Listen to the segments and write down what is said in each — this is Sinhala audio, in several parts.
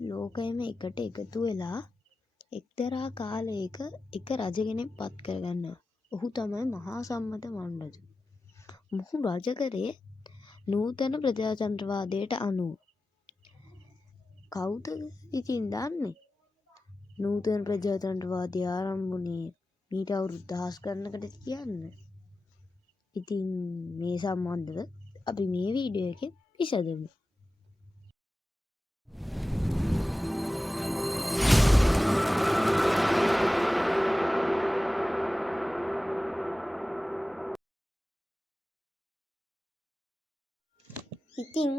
ලෝකයම එකට එකතු වෙලා එක්තරා කාලයක එක රජ කෙනෙක් පත් කරගන්නවා. ඔහු තමයි මහා සම්මත මංරජු. මොහු රජ කරේ නූතන ප්‍රජාතන්ත්‍රවාදයට අනුව. කවුද ඉතින් දන්නේ? නූතන ප්‍රජාතන්ත්‍රවාදය ආරම්භ වුණේ මීට අවුරුදු දහස් ගණනකට කියන්න. ඉතින් මේ සම්බන්ධව අපි මේ වීඩියෝ එකෙන් විසඳමු. ඉතින්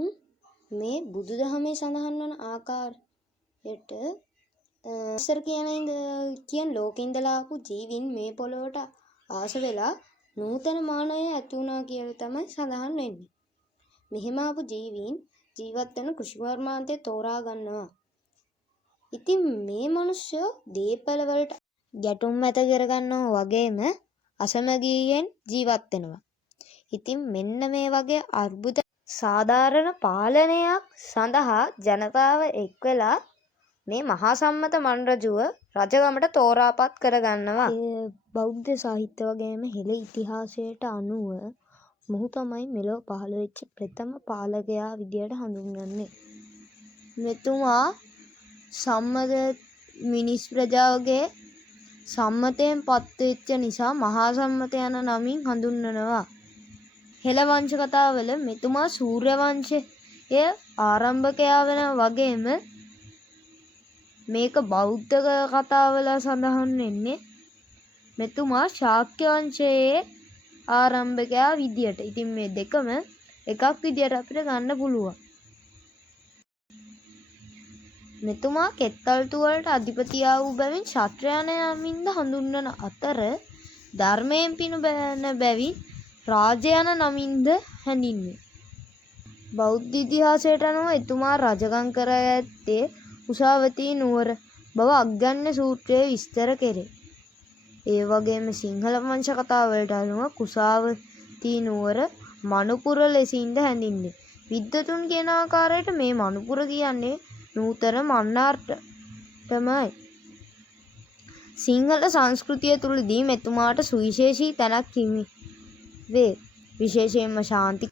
මේ බුදුදහමේ සඳහන් වන ආකාරයට ඉස්සර කියන ලෝකෙ ඉඳලා ආපු ජීවීන් මේ පොළොවට ආස වෙලා නූතන මානවය ඇති වුණා කියලා තමයි සඳහන් වෙන්නේ. මෙහෙම ආපු ජීවීන් ජීවත් වෙන කෘෂි කර්මාන්තය තෝරා ගන්නවා. ඉතින් මේ මිනිස්සු දීපල වලට ගැටුම් ඇති කරගන්නවා වගේම අසමගියෙන් ජීවත් වෙනවා. ඉතින් මෙන්න මේ වගේ අර්බුද සාධාරණ පාලනයක් සඳහා ජනතාව එක්වෙලා මේ මහා සම්මත මංරජුව රජගමට තෝරාපත් කරගන්නවා. බෞද්ධ සාහිත්‍ය වගේම හෙළ ඉතිහාසයට අනුව මොහු තමයි මෙලොව පහළ වෙච්ච ප්‍රථම පාලකයා විදියට හඳුන්වන්නේ. මෙතුමා සම්මත මිනිස් ප්‍රජාවගේ සම්මතයෙන් පත්වෙච්ච නිසා මහා සම්මත යන නමින් හඳුන්වනවා. හෙළ වංශ කතාවල මෙතුමා සූර්ය වංශය ආරම්භකයා වෙන වගේම මේක බෞද්ධ කතාවල සඳහන් වෙන්නේ මෙතුමා ශාක්‍ය වංශයේ ආරම්භකයා විදියට. ඉතින් මේ දෙකම එකක් විදියට අපිට ගන්න පුළුවන්. මෙතුමා කෙත්තල්තු වලට අධිපතියා වූ බැවින් ක්ෂත්‍රයන නමින්ද හඳුන්වන අතර ධර්මයෙන් පිනුබැන බැවින් රාජ යන නමින්ද හැඳින්වේ. බෞද්ධ ඉතිහාසයට අනුව එතුමා රජකම් කර ඇත්තේ කුසාවතී නුවර බව අග්ගඤ්ඤ සූත්‍රයේ විස්තර කෙරේ. ඒ වගේම සිංහල වංශ කතාවලට අනුව කුසාවතී නුවර මනුපුර ලෙසින්ද හැඳින්වේ. විද්වතුන් කියන ආකාරයට මේ මනුපුර කියන්නේ නූතන මන්නාර්ටමයි. සිංහල සංස්කෘතිය තුළදී මෙතුමාට සුවිශේෂී තැනක් හිමි වේ. විශේෂයෙන්ම ශාන්ති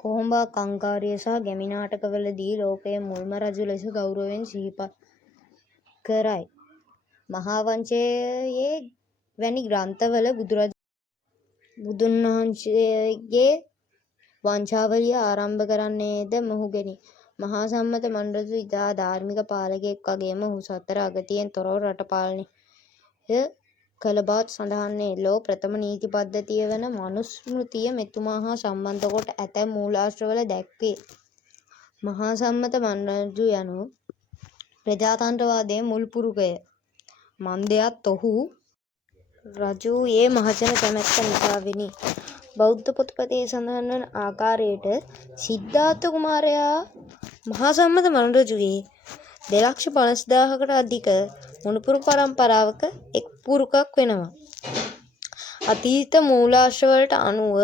කොහොඹා කංකාරිය සහ ගැමි නාටකවලදී ලෝකයේ මුල්ම රජු ලෙස ගෞරවයෙන් සිහිපත් කරයි. මහා වංශයේ වැනි ග්‍රන්ථවල බුදුන් වහන්සේගේ වංශාවලිය ආරම්භ කරන්නේද මොහුගෙනි. මහා සම්මත මංරජු ඉතා ධාර්මික පාලකයෙක් වගේම ඔහු සතර අගතියෙන් තොරව රට පාලනය කළ බවත් සඳහන් වේ. ලොව ප්‍රථම නීති පද්ධතිය වන මනුස්මෘතිය මෙතුමා හා සම්බන්ධ කොට ඇතැම් මූලාශ්‍රවල දැක්වේ. මහා සම්මත මංරජු යනු ප්‍රජාතන්ත්‍රවාදයේ මුල් පුරුකය. මන්දයත් ඔහු රජු වූයේ මහජන කැමැත්ත නිසාවෙනි. බෞද්ධ පොතපතේ සඳහන් වන ආකාරයට සිද්ධාර්ථ කුමාරයා මහා සම්මත මංරජුගේ 2,50,000කට අධික මුණුපුරු පරම්පරාවක එක් පුරුකක් වෙනවා. අතීත මූලාශ්‍රවලට අනුව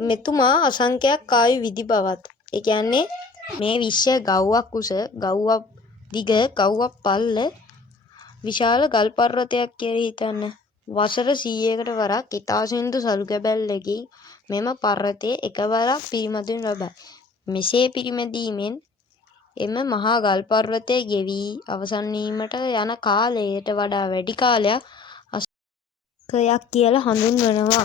මෙතුමා අසංඛ්‍යයක් ආයු විදි බවත්. ඒ කියන්නේ මේ විශ්වය ගව්වක් උස, ගව්වක් දිග, ගව්වක් පල්ල විශාල ගල් පර්වතයක් කියලා හිතන්න. වසර 100කට වරක් ඉතා සින්දු සළු කැබැල්ලකින් මෙම පර්වතයේ එකවරක් පිරිමැදිනු ලබයි. මෙසේ පිරිමැදීමෙන් එම මහා ගල් පර්වතය ගෙවී අවසන් වීමට යන කාලයට වඩා වැඩි කාලයක් අසංඛ්‍යයක් කියලා හඳුන්වනවා.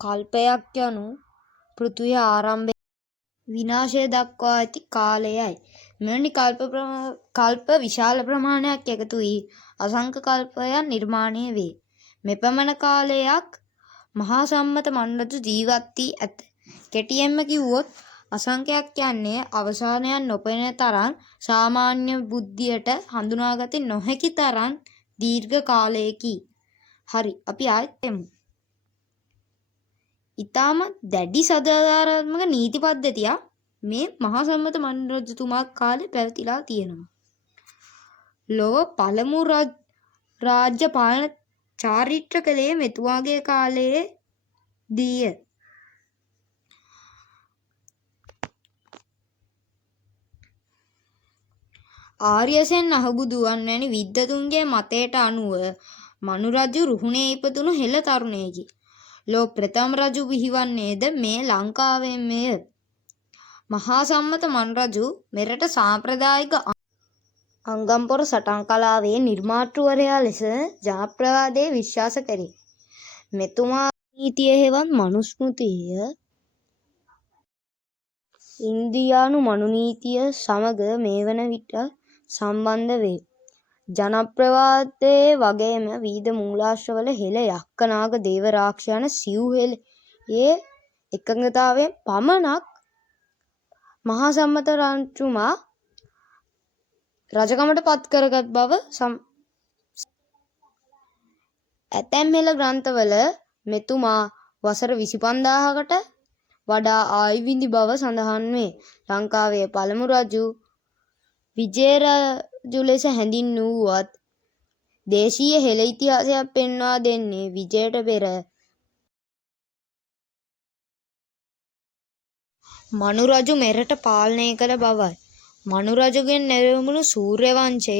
කල්පයක් යනු පෘථිවිය ආරම්භයේ විනාශය දක්වා ඇති කාලයයි. මෙවැනි කල්ප විශාල ප්‍රමාණයක් එකතු වී අසංඛ්‍ය කල්පයන් නිර්මාණය වේ. මෙපමණ කාලයක් මහා සම්මත මංරජු ජීවත් වී ඇත. කෙටියෙන්ම කිව්වොත් අසංඛ්‍යයක් කියන්නේ අවසානයක් නොපෙනෙන තරම් සාමාන්‍ය බුද්ධියට හඳුනාගත නොහැකි තරම් දීර්ඝ කාලයකි. හරි, අපි ආයෙත් එමු. ඊටම දැඩි සදාචාරාත්මක නීති පද්ධතියක් මේ මහා සම්මත මංරජතුමා කාලේ පැවතිලා තියෙනවා. ලොව පළමු රාජ්‍ය පාලන චාරිත්‍ර කළේ මෙතුමාගේ කාලයේ දීය. ආර්යසෙන් අහුබුදුවන් වැනි විද්වතුන්ගේ මතයට අනුව මනු රජු රුහුණේ ඉපදුණු හෙළ තරුණයෙකි. ලෝ ප්‍රථම රජු විහිවන්නේද මේ ලංකාවෙන්මය. මහා සම්මත මන් රජු මෙරට සාම්ප්‍රදායික අංගම්පොර සටන් කලාවේ නිර්මාතෘවරයා ලෙස ජනප්‍රවාදයේ විශ්වාස කරේ. මෙතුමා නීතිය හෙවත් මනුස්මෘතිය ඉන්දියානු මනු නීතිය සමග මේ වන විට සම්බන්ධ වේ. ජනප්‍රවාදයේ වගේම විවිධ මූලාශ්‍රවල හෙළ යක්ක නාග දේව රාක්ෂ යන සිව් හෙළේ එකඟතාවයෙන් පමණක් මහා සම්මත රජතුමා රජකමට පත් කරගත් බව ඇතැම් හෙළ ග්‍රන්ථවල මෙතුමා වසර 25000කට වඩා ආයු විඳි බව සඳහන් වේ. ලංකාවේ පළමු රජු විජය රජු ලෙස හැඳින්වුවත් දේශීය හෙළ ඉතිහාසයක් පෙන්වා දෙන්නේ විජයට පෙර මනු රජු මෙරට පාලනය කළ බවයි. මනු රජුගෙන් නැරඹුණු සූර්ය වංශය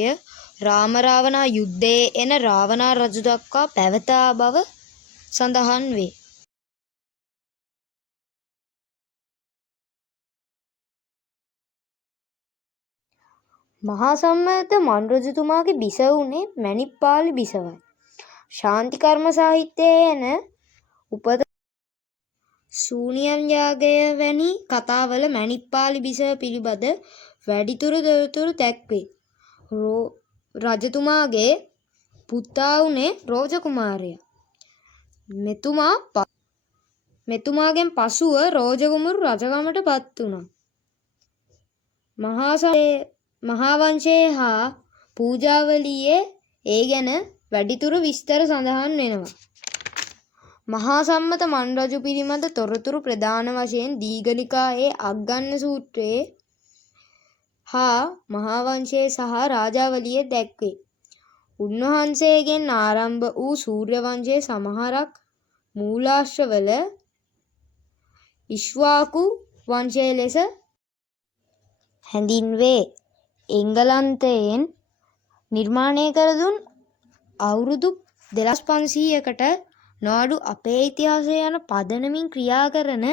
රාම රාවණා යුද්ධයේ එන රාවණා රජු දක්වා පැවතා බව සඳහන් වේ. මහා සම්මත මන් රජතුමාගේ බිසව වුණේ මැණික්පාලි බිසවයි. ශාන්ති කර්ම සාහිත්‍යයේ එන උපත ශූන්‍යම් යාගය වැනි කතාවල මැණික්පාලි බිසව පිළිබඳ වැඩිදුර තොරතුරු දැක්වේ. රජතුමාගේ පුතා වුණේ රෝජ කුමාරයා. මෙතුමාගෙන් පසුව රෝජ කුමරු රජකමට පත් වුණා. මහා වංශයේ හා පූජාවලියේ ඒ ගැන වැඩිදුර විස්තර සඳහන් වෙනවා. මහා සම්මත මන් රජු පිළිබඳ තොරතුරු ප්‍රධාන වශයෙන් දීඝනිකායේ අග්ගන්න සූත්‍රයේ හා මහා වංශයේ සහ රාජාවලියේ දැක්වේ. උන්වහන්සේගෙන් ආරම්භ වූ සූර්ය වංශයේ සමහරක් මූලාශ්‍රවල ඉක්ෂ්වාකු වංශය ලෙස හැඳින්වේ. එංගලන්තයෙන් නිර්මාණය කර දුන් අවුරුදු 2500කට නොඅඩු අපේ ඉතිහාසය යන පදනමින් ක්‍රියා කරන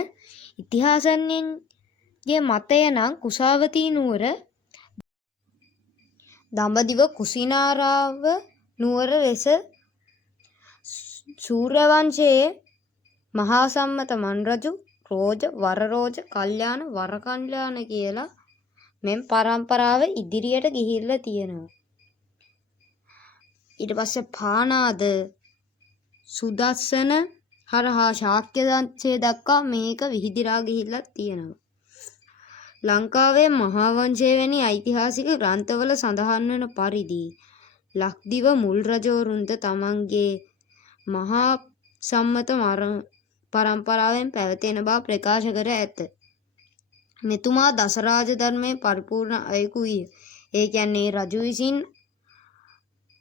ඉතිහාසඥයන්ගේ මතය නම් කුසාවතී නුවර, දඹදිව කුසිනාරාව නුවර ලෙස සූර්ය වංශයේ මහා සම්මත මන් රජු රෝජ, වරරෝජ, කල්යාණ, වරකල්යාණ කියලා මෙම් පරම්පරාව ඉදිරියට ගිහිල්ලා තියෙනවා. ඊට පස්සේ පානාද සුදස්සන හරහා ශාක්‍ය වංශය දක්වා මේක විහිදිරා ගිහිල්ලා තියෙනවා. ලංකාවේ මහා වංශය වැනි ඓතිහාසික ග්‍රන්ථවල සඳහන් වන පරිදි ලක්දිව මුල් රජවරුන්ද තමන්ගේ මහා සම්මත පරම්පරාවෙන් පැවතෙන බව ප්‍රකාශ කර ඇත. මෙතුමා දසරාජ ධර්මයේ පරිපූර්ණ අයෙකු විය. ඒ කියන්නේ රජු විසින්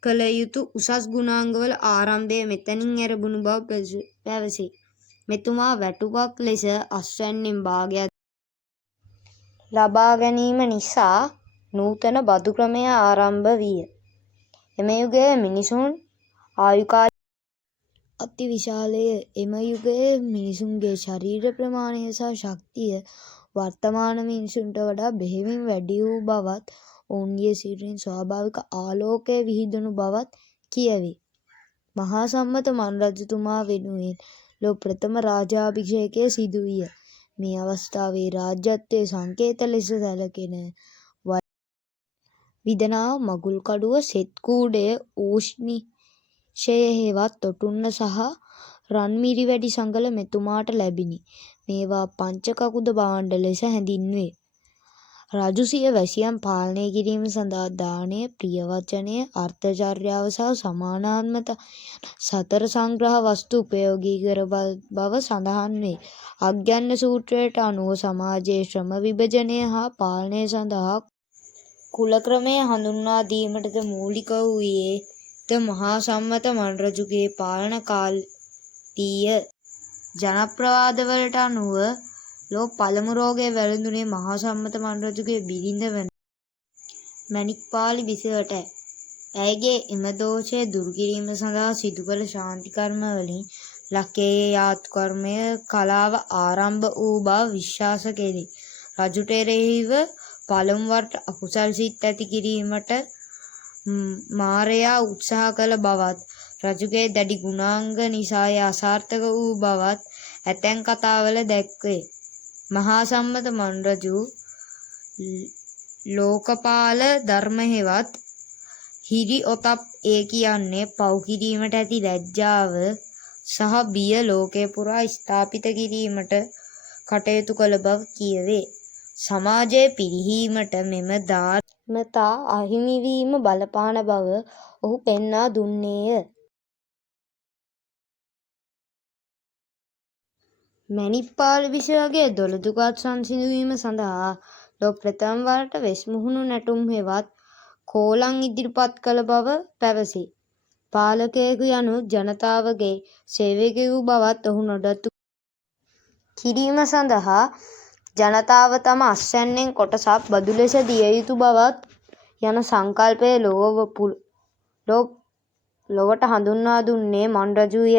කළ යුතු උසස් ගුණාංගවල ආරම්භය මෙතනින් ඇරඹුණු බව පැවසේ. මෙතුමා වැටුපක් ලෙස අස්වැන්නෙන් භාගයක් ලබා ගැනීම නිසා නූතන බදු ක්‍රමය ආරම්භ විය. එම යුගයේ මිනිසුන් ආයු කාලය අති විශාලය. එම යුගයේ මිනිසුන්ගේ ශරීර ප්‍රමාණය සහ ශක්තිය වර්තමාන මිනිසුන්ට වඩා බෙහෙවින් වැඩි වූ බවත් ඔවුන්ගේ සිරුරින් ස්වාභාවික ආලෝකය විහිදුණු බවත් කියවේ. මහා සම්මත මන් රජතුමා වෙනුවෙන් ලොව ප්‍රථම රාජාභිෂේකය සිදු විය. මේ අවස්ථාවේ රාජ්‍යත්වයේ සංකේත ලෙස සැලකෙන විදනාව, මගුල්කඩුව, සෙත් කූඩය, ඌෂ්ණිෂය හෙවත් තොටුන්න සහ රන්මිරි වැනි සඟල මෙතුමාට ලැබිණි. මේවා පංච කකුධ භාණ්ඩ ලෙස හැඳින්වේ. රජු සිය වැසියන් පාලනය කිරීම සඳහා දානය, ප්‍රිය වචනය, අර්ථචර්යාව සහ සමානාත්මතා යන සතර සංග්‍රහ වස්තු උපයෝගී කර බව සඳහන් වේ. අග්ගන්න සූත්‍රයට අනුව සමාජයේ ශ්‍රම විභජනය හා පාලනය සඳහා කුල ක්‍රමය හඳුන්වා දීමටද මූලික වූයේ ද මහා සම්මත මන් රජුගේ පාලන කාලීය. ජනප්‍රවාදවලට අනුව ලොව පළමු රෝගය වැළඳුනේ මහා සම්මත මන් රජුගේ බිරිඳ වන මැණික්පාලි බිසවට ඇයගේ එම දෝෂය දුරු කිරීම සඳහා සිදු කළ ශාන්ති කර්ම වලින් ලකේය යාතු කර්මය කලාව ආරම්භ වූ බව විශ්වාස කෙරේ. රජුට එරෙහිව පළමු වරට අකුසල් සිත් ඇති කිරීමට මාරයා උත්සාහ කළ බවත් රජුගේ දැඩි ගුණාංග නිසා අසාර්ථක වූ බවත් ඇතැම් කතාවල දැක්වේ. මහා සම්මත මන්රජු ලෝකපාල ධර්ම හෙවත් හිරි ඔතප් ඒ කියන්නේ පව් කිරීමට ඇති ලැජ්ජාව සහ බිය ලෝකේ පුරා ස්ථාපිත කිරීමට කටයුතු කළ බව කියවේ. සමාජයේ පිරිහීමට මෙම ධර්මතා අහිමි වීම බලපාන බව ඔහු පෙන්වා දුන්නේය. මැණික්පාල බිසවගේ දොළදුකත් සංසිඳුවීම සඳහා ලොව ප්‍රථම වරට වෙස් මුහුණු නැටුම් හෙවත් කෝලං ඉදිරිපත් කළ බව පැවසේ. පාලකයෙකු යනු ජනතාවගේ සේවකයෙකු බවත් ඔහු නඩත්තු කිරීම සඳහා ජනතාව තම අස්වැන්නෙන් කොටසක් බදු ලෙස දිය යුතු බවත් යන සංකල්පය ලොවට හඳුන්වා දුන්නේ මන්රජුය.